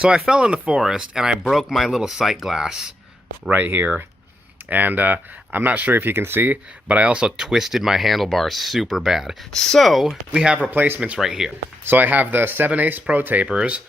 So I fell in the forest and I broke my little sight glass right here. And I'm not sure if you can see, but I also twisted my handlebars super bad. So we have replacements right here. So I have the 7/8 Protapers.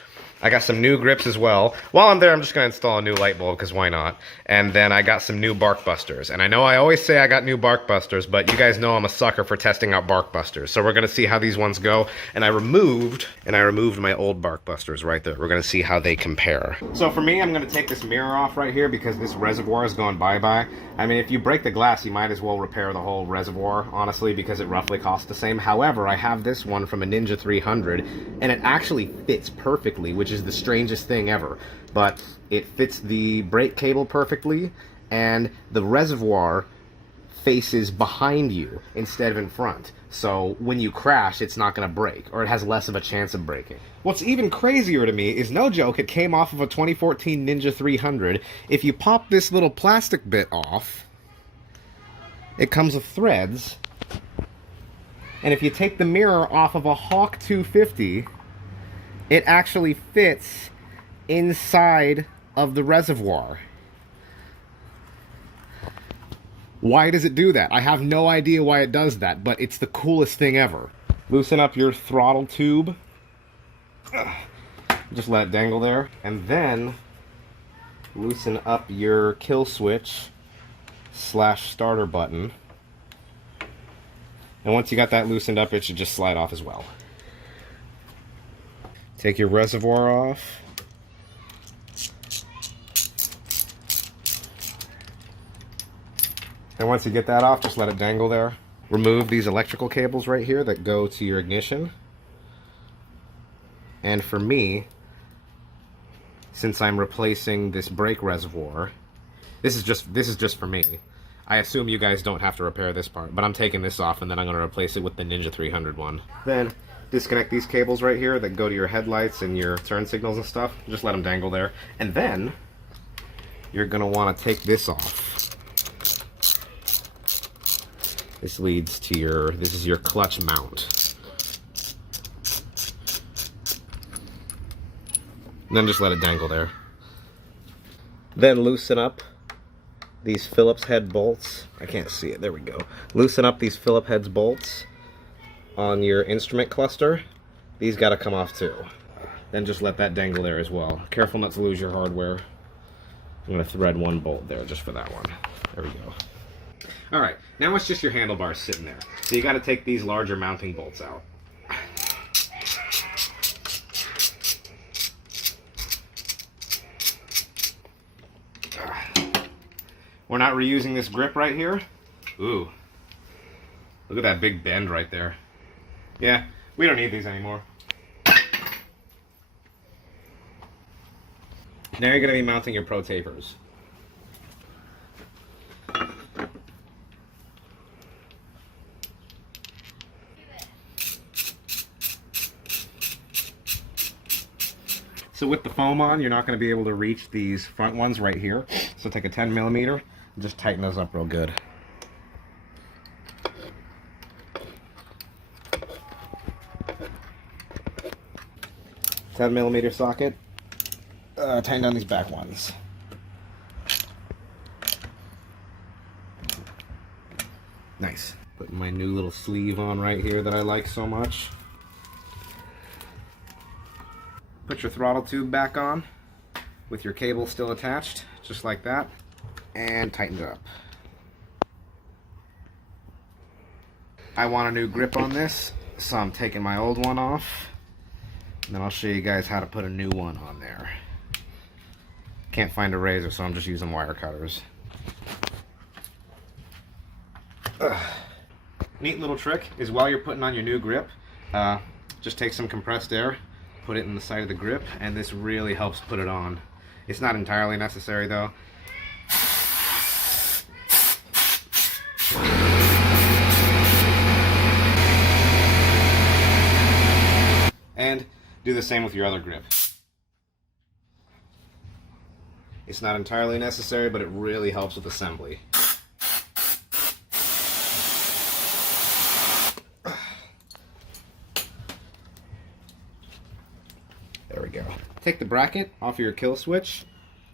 I got some new grips as well. While I'm there, I'm just going to install a new light bulb, because why not? And then I got some new bark busters. And I know I always say I got new bark busters, but you guys know I'm a sucker for testing out bark busters. So we're going to see how these ones go. And I removed my old bark busters right there. We're going to see how they compare. So for me, I'm going to take this mirror off right here because this reservoir is going bye-bye. I mean, if you break the glass, you might as well repair the whole reservoir, honestly, because it roughly costs the same. However, I have this one from a Ninja 300, and it actually fits perfectly, which is the strangest thing ever. But it fits the brake cable perfectly, and the reservoir faces behind you instead of in front. So when you crash, it's not going to break, or it has less of a chance of breaking. What's even crazier to me is, no joke, it came off of a 2014 Ninja 300. If you pop this little plastic bit off, it comes with threads. And if you take the mirror off of a Hawk 250, it actually fits inside of the reservoir. Why does it do that? I have no idea why it does that, but it's the coolest thing ever. Loosen up your throttle tube. Just let it dangle there. And then loosen up your kill switch / starter button. And once you got that loosened up, it should just slide off as well. Take your reservoir off. And once you get that off, just let it dangle there. Remove these electrical cables right here that go to your ignition. And for me, since I'm replacing this brake reservoir, this is just for me. I assume you guys don't have to repair this part, but I'm taking this off and then I'm going to replace it with the Ninja 300 one. Then disconnect these cables right here that go to your headlights and your turn signals and stuff. Just let them dangle there. And then you're going to want to take this off. This leads to this is your clutch mount. And then just let it dangle there. Then loosen up these Phillips head bolts. I can't see it, there we go. Loosen up these Phillips head bolts on your instrument cluster. These gotta come off too. Then just let that dangle there as well. Careful not to lose your hardware. I'm gonna thread one bolt there just for that one. There we go. Alright, now it's just your handlebars sitting there. So you got to take these larger mounting bolts out. We're not reusing this grip right here. Ooh. Look at that big bend right there. Yeah, we don't need these anymore. Now you're going to be mounting your Protapers. So with the foam on, you're not going to be able to reach these front ones right here. So take a 10mm and just tighten those up real good. $10mm socket. Tighten down these back ones. Nice. Putting my new little sleeve on right here that I like so much. Put your throttle tube back on with your cable still attached, just like that, and tighten it up. I want a new grip on this, so I'm taking my old one off, and then I'll show you guys how to put a new one on there. Can't find a razor, so I'm just using wire cutters. Neat little trick is while you're putting on your new grip, just take some compressed air, put it in the side of the grip, and this really helps put it on. It's not entirely necessary though. And do the same with your other grip. It's not entirely necessary, but it really helps with assembly. There we go. Take the bracket off your kill switch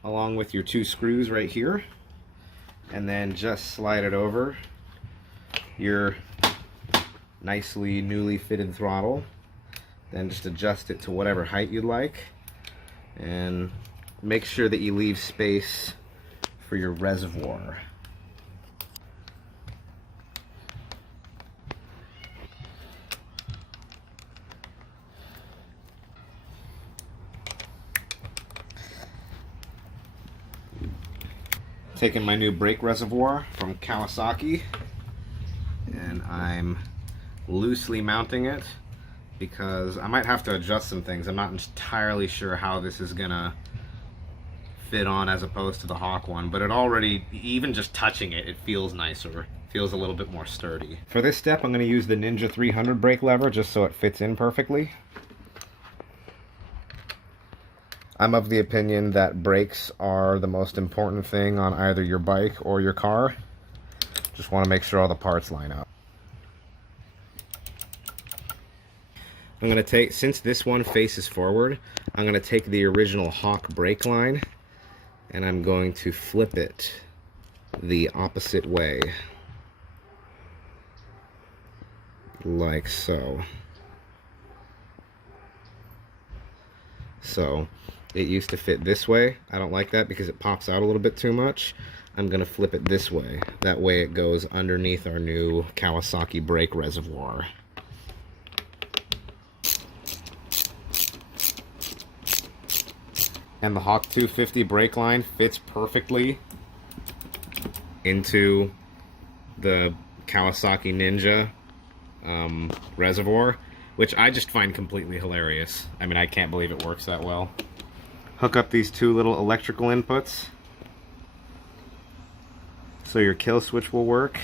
along with your 2 screws right here, and then just slide it over your nicely newly fitted throttle. Then just adjust it to whatever height you'd like, and make sure that you leave space for your reservoir. Taking my new brake reservoir from Kawasaki, and I'm loosely mounting it because I might have to adjust some things. I'm not entirely sure how this is gonna fit on as opposed to the Hawk one, but it already, even just touching it, it feels nicer. Feels a little bit more sturdy. For this step, I'm gonna use the Ninja 300 brake lever just so it fits in perfectly. I'm of the opinion that brakes are the most important thing on either your bike or your car. Just want to make sure all the parts line up. I'm going to take, since this one faces forward, I'm going to take the original Hawk brake line and I'm going to flip it the opposite way. Like so. So it used to fit this way. I don't like that because it pops out a little bit too much. I'm gonna flip it this way. That way it goes underneath our new Kawasaki brake reservoir. And the Hawk 250 brake line fits perfectly into the Kawasaki Ninja reservoir, which I just find completely hilarious. I mean, I can't believe it works that well. Hook up these 2 little electrical inputs so your kill switch will work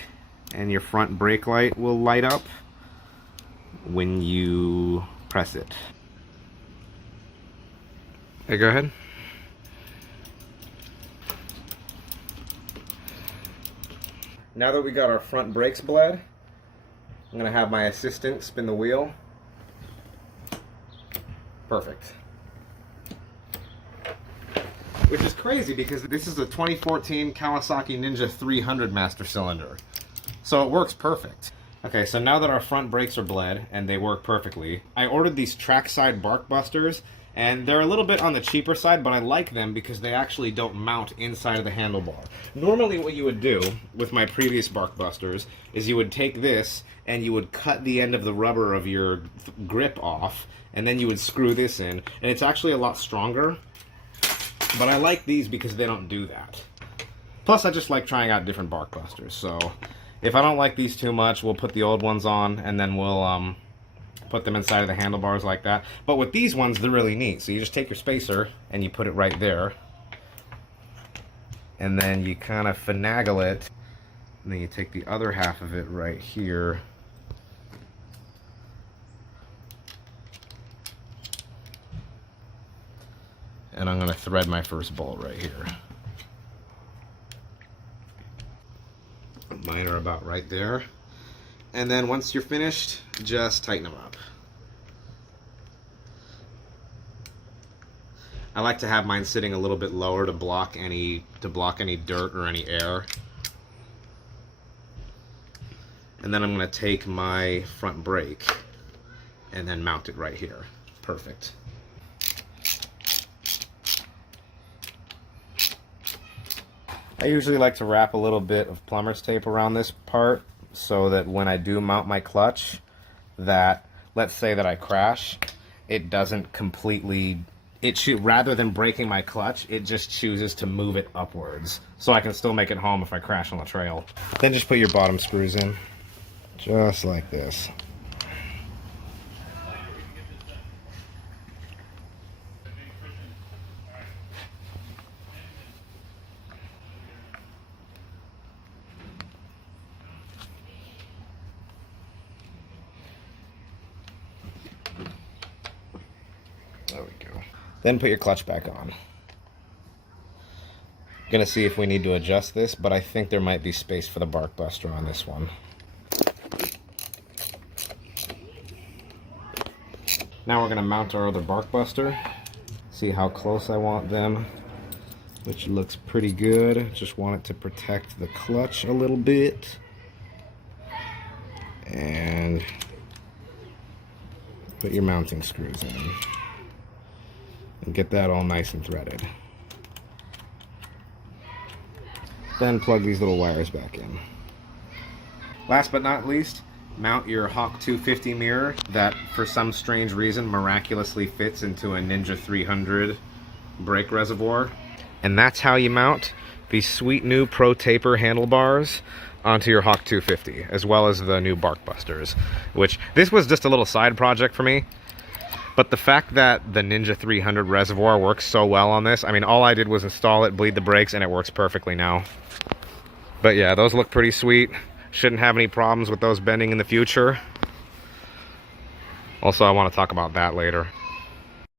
and your front brake light will light up when you press it. Hey, go ahead. Now that we got our front brakes bled, I'm gonna have my assistant spin the wheel. Perfect. Which is crazy because this is a 2014 Kawasaki Ninja 300 master cylinder. So it works perfect. Okay, so now that our front brakes are bled and they work perfectly, I ordered these trackside bark busters, and they're a little bit on the cheaper side, but I like them because they actually don't mount inside of the handlebar. Normally what you would do with my previous bark busters is you would take this and you would cut the end of the rubber of your grip off, and then you would screw this in, and it's actually a lot stronger. But I like these because they don't do that. Plus, I just like trying out different bark busters. So, if I don't like these too much, we'll put the old ones on, and then we'll put them inside of the handlebars like that. But with these ones, they're really neat. So you just take your spacer, and you put it right there. And then you kind of finagle it. And then you take the other half of it right here. And I'm going to thread my first bolt right here. Mine are about right there. And then once you're finished, just tighten them up. I like to have mine sitting a little bit lower to block any dirt or any air. And then I'm going to take my front brake and then mount it right here. Perfect. I usually like to wrap a little bit of plumber's tape around this part so that when I do mount my clutch, that, let's say that I crash, it doesn't completely, rather than breaking my clutch, it just chooses to move it upwards. So I can still make it home if I crash on the trail. Then just put your bottom screws in, just like this. There we go. Then put your clutch back on. Gonna see if we need to adjust this, but I think there might be space for the bark buster on this one. Now we're gonna mount our other bark buster. see how close I want them, which looks pretty good. Just want it to protect the clutch a little bit. And put your mounting screws in. And get that all nice and threaded. Then plug these little wires back in. Last but not least, mount your Hawk 250 mirror that for some strange reason miraculously fits into a Ninja 300 brake reservoir. And that's how you mount these sweet new Protaper handlebars onto your Hawk 250, as well as the new Bark Busters, which this was just a little side project for me. But the fact that the Ninja 300 reservoir works so well on this, I mean, all I did was install it, bleed the brakes, and it works perfectly now. But yeah, those look pretty sweet. Shouldn't have any problems with those bending in the future. Also, I want to talk about that later.